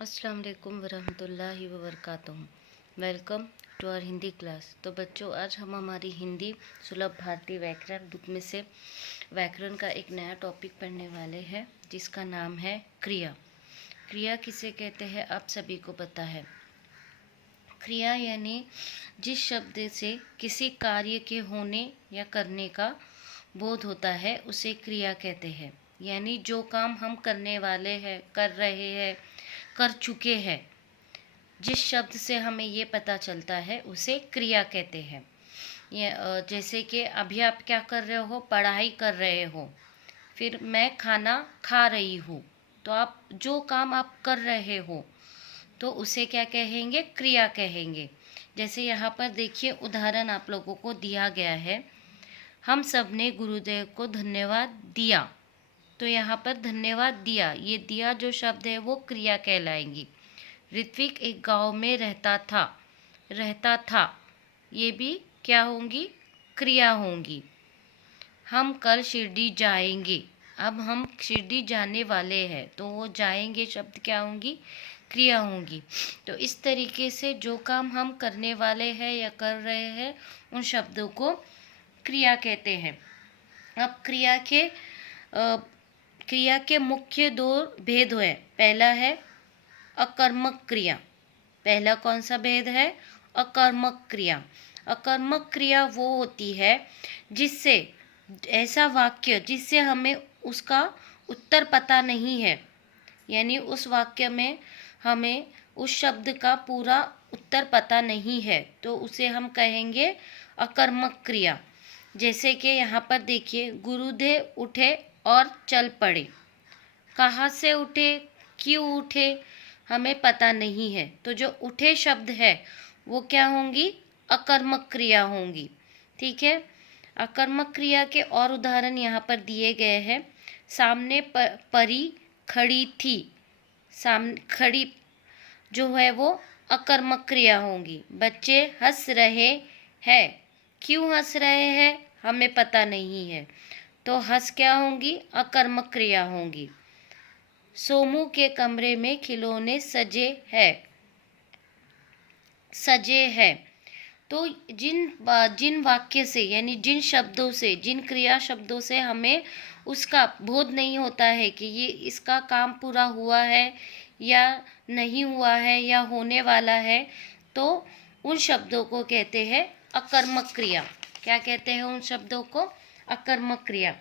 अस्सलाम वालेकुम वरहमतुल्लाहि वबरकातुहू। Welcome to our Hindi class. तो बच्चों, आज हम हमारी हिंदी सुलभ भारतीय व्याकरण बुक में से व्याकरण का एक नया टॉपिक पढ़ने वाले हैं, जिसका नाम है क्रिया। क्रिया किसे कहते हैं आप सभी को पता है। क्रिया यानी जिस शब्द से किसी कार्य के होने या करने का बोध होता है उसे क्रिया कहते हैं। यानी जो काम हम करने वाले हैं, कर रहे हैं, कर चुके हैं, जिस शब्द से हमें ये पता चलता है उसे क्रिया कहते हैं। ये जैसे कि अभी आप क्या कर रहे हो, पढ़ाई कर रहे हो, फिर मैं खाना खा रही हूँ, तो आप जो काम आप कर रहे हो तो उसे क्या कहेंगे, क्रिया कहेंगे। जैसे यहाँ पर देखिए उदाहरण आप लोगों को दिया गया है, हम सब ने गुरुदेव को धन्यवाद दिया। तो यहाँ पर धन्यवाद दिया, ये दिया जो शब्द है वो क्रिया कहलाएंगी। ऋत्विक एक गांव में रहता था, ये भी क्या होंगी, क्रिया होंगी। हम कल शिरडी जाएंगे, अब हम शिरडी जाने वाले हैं, तो वो जाएंगे शब्द क्या होंगी, क्रिया होंगी। तो इस तरीके से जो काम हम करने वाले हैं या कर रहे हैं उन शब्दों को क्रिया कहते हैं। अब क्रिया के मुख्य दो भेद हैं। पहला है अकर्मक क्रिया। पहला कौन सा भेद है, अकर्मक क्रिया। अकर्मक क्रिया वो होती है जिससे ऐसा वाक्य जिससे हमें उसका उत्तर पता नहीं है, यानी उस वाक्य में हमें उस शब्द का पूरा उत्तर पता नहीं है, तो उसे हम कहेंगे अकर्मक क्रिया। जैसे कि यहाँ पर देखिए, गुरुदेव उठे और चल पड़े। कहाँ से उठे, क्यों उठे, हमें पता नहीं है, तो जो उठे शब्द है वो क्या होंगी, अकर्मक क्रिया होंगी। ठीक है। अकर्मक क्रिया के और उदाहरण यहाँ पर दिए गए हैं। सामने परी खड़ी थी, सामने खड़ी जो है वो अकर्मक क्रिया होंगी। बच्चे हंस रहे हैं, क्यों हंस रहे हैं हमें पता नहीं है, तो हंस क्या होंगी, अकर्मक क्रिया होंगी। सोमू के कमरे में खिलौने सजे हैं। तो जिन वाक्य से यानी जिन शब्दों से, जिन क्रिया शब्दों से हमें उसका बोध नहीं होता है कि ये इसका काम पूरा हुआ है या नहीं हुआ है या होने वाला है, तो उन शब्दों को कहते हैं अकर्मक क्रिया। क्या कहते हैं उन शब्दों को, अकर्मक क्रिया।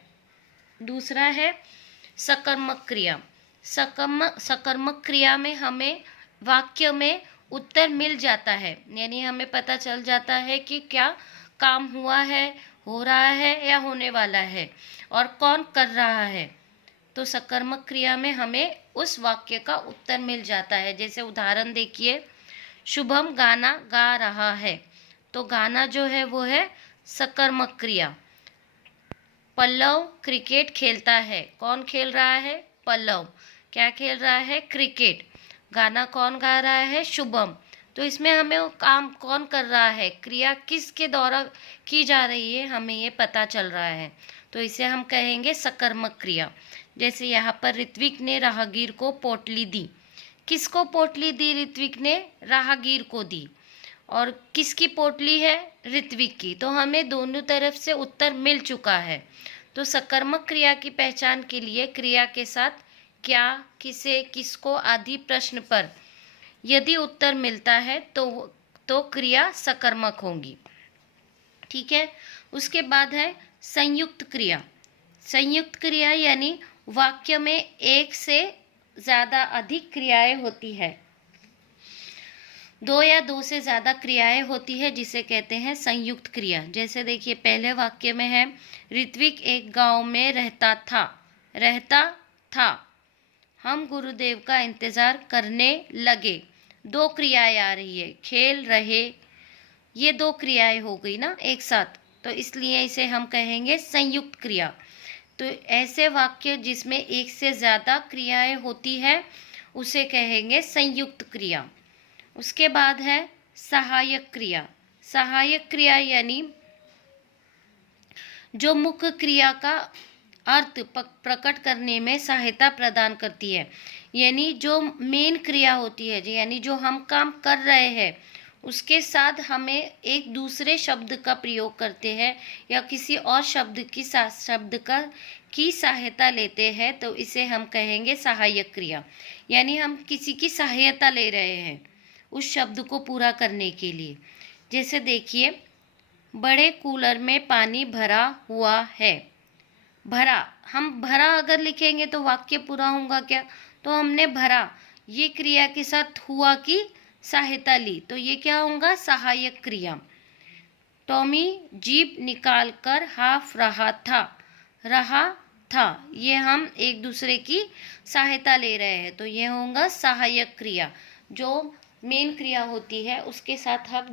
दूसरा है सकर्मक क्रिया। सकर्मक क्रिया में हमें वाक्य में उत्तर मिल जाता है, यानी हमें पता चल जाता है कि क्या काम हुआ है, हो रहा है या होने वाला है, और कौन कर रहा है। तो सकर्मक क्रिया में हमें उस वाक्य का उत्तर मिल जाता है। जैसे उदाहरण देखिए, शुभम गाना गा रहा है, तो गाना जो है वो है सकर्मक क्रिया। पल्लव क्रिकेट खेलता है, कौन खेल रहा है, पल्लव। क्या खेल रहा है, क्रिकेट। गाना कौन गा रहा है, शुभम। तो इसमें हमें वो काम कौन कर रहा है, क्रिया किसके द्वारा की जा रही है, हमें ये पता चल रहा है, तो इसे हम कहेंगे सकर्मक क्रिया। जैसे यहाँ पर ऋत्विक ने राहगीर को पोटली दी। किसको पोटली दी, ऋत्विक ने राहगीर को दी। और किसकी पोटली है, ऋत्विक की। तो हमें दोनों तरफ से उत्तर मिल चुका है। तो सकर्मक क्रिया की पहचान के लिए क्रिया के साथ क्या, किसे, किसको आदि प्रश्न पर यदि उत्तर मिलता है तो क्रिया सकर्मक होगी। ठीक है। उसके बाद है संयुक्त क्रिया। संयुक्त क्रिया यानी वाक्य में एक से ज़्यादा अधिक क्रियाएं होती है, दो या दो से ज़्यादा क्रियाएं होती है, जिसे कहते हैं संयुक्त क्रिया। जैसे देखिए, पहले वाक्य में है ऋत्विक एक गांव में रहता था, हम गुरुदेव का इंतज़ार करने लगे। दो क्रियाएं आ रही है, खेल रहे, ये दो क्रियाएं हो गई ना एक साथ, तो इसलिए इसे हम कहेंगे संयुक्त क्रिया। तो ऐसे वाक्य जिसमें एक से ज़्यादा क्रियाएं होती है उसे कहेंगे संयुक्त क्रिया। उसके बाद है सहायक क्रिया। सहायक क्रिया यानी जो मुख्य क्रिया का अर्थ प्रकट करने में सहायता प्रदान करती है। यानी जो मेन क्रिया होती है, यानी जो हम काम कर रहे हैं उसके साथ हमें एक दूसरे शब्द का प्रयोग करते हैं या किसी और शब्द की सहायता लेते हैं, तो इसे हम कहेंगे सहायक क्रिया। यानी हम किसी की सहायता ले रहे हैं उस शब्द को पूरा करने के लिए। जैसे देखिए, बड़े कूलर में पानी भरा हुआ है। भरा, हम भरा अगर लिखेंगे तो वाक्य पूरा होगा क्या? तो हमने भरा ये क्रिया के साथ हुआ की सहायता ली, तो ये क्या होगा? सहायक क्रिया। टॉमी जीभ निकाल कर हाफ रहा था, ये हम एक दूसरे की सहायता ले रहे हैं, तो ये होगा सहायक क्रिया। जो मेन क्रिया होती है उसके साथ हम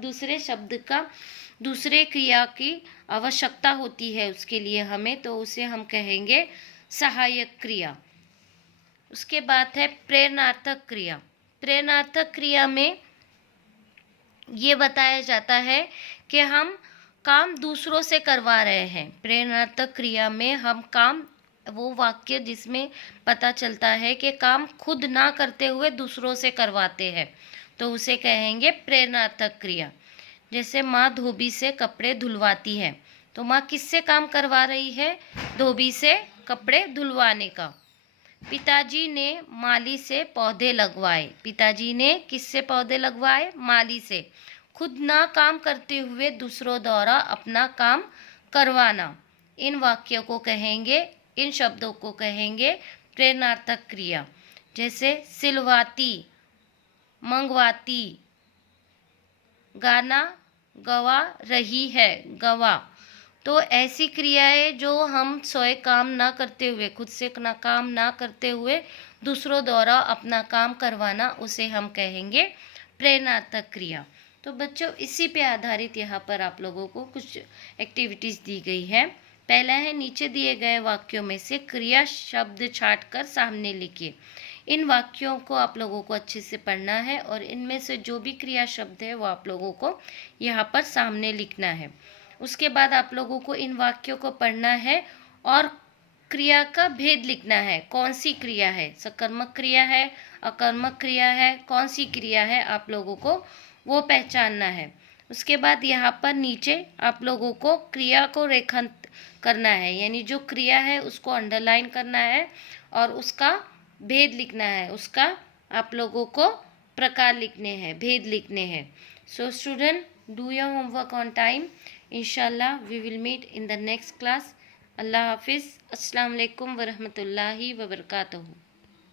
दूसरे क्रिया की आवश्यकता होती है उसके लिए हमें, तो उसे हम कहेंगे सहायक क्रिया। उसके बाद है प्रेरणार्थक क्रिया। प्रेरणार्थक क्रिया में ये बताया जाता है कि हम काम दूसरों से करवा रहे हैं। प्रेरणार्थक क्रिया में हम काम, वो वाक्य जिसमें पता चलता है कि काम खुद ना करते हुए दूसरों से करवाते हैं, तो उसे कहेंगे प्रेरणार्थक क्रिया। जैसे माँ धोबी से कपड़े धुलवाती है, तो माँ किससे काम करवा रही है? धोबी से कपड़े धुलवाने का। पिताजी ने माली से पौधे लगवाए। पिताजी ने किससे पौधे लगवाए? माली से। खुद ना काम करते हुए दूसरों द्वारा अपना काम करवाना। इन वाक्यों को कहेंगे, इन शब्दों को कहेंगे प्रेरणार्थक क्रिया। जैसे सिलवाती, मंगवाती, गाना गवा रही है, गवा। तो ऐसी क्रियाएं जो हम स्वयं काम ना करते हुए, खुद से काम ना करते हुए दूसरों द्वारा अपना काम करवाना, उसे हम कहेंगे प्रेरणार्थक क्रिया। तो बच्चों, इसी पे आधारित यहाँ पर आप लोगों को कुछ एक्टिविटीज़ दी गई है। पहला है, नीचे दिए गए वाक्यों में से क्रिया शब्द छांट कर सामने लिखिए। इन वाक्यों को आप लोगों को अच्छे से पढ़ना है और इनमें से जो भी क्रिया शब्द है वो आप लोगों को यहाँ पर सामने लिखना है। उसके बाद आप लोगों को इन वाक्यों को पढ़ना है और क्रिया का भेद लिखना है। कौन सी क्रिया है? सकर्मक क्रिया है, अकर्मक क्रिया है, कौन सी क्रिया है, आप लोगों को वो पहचानना है। उसके बाद यहाँ पर नीचे आप लोगों को क्रिया को रेखांकित करना है, यानी जो क्रिया है उसको अंडरलाइन करना है और उसका भेद लिखना है, उसका आप लोगों को प्रकार लिखने हैं, भेद लिखने हैं। So student, do your homework on time. इंशाल्लाह we will meet in the next class. अल्लाह हाफिज़। अस्सलाम वालेकुम वरहमतुल्लाहि वबरकातुहू।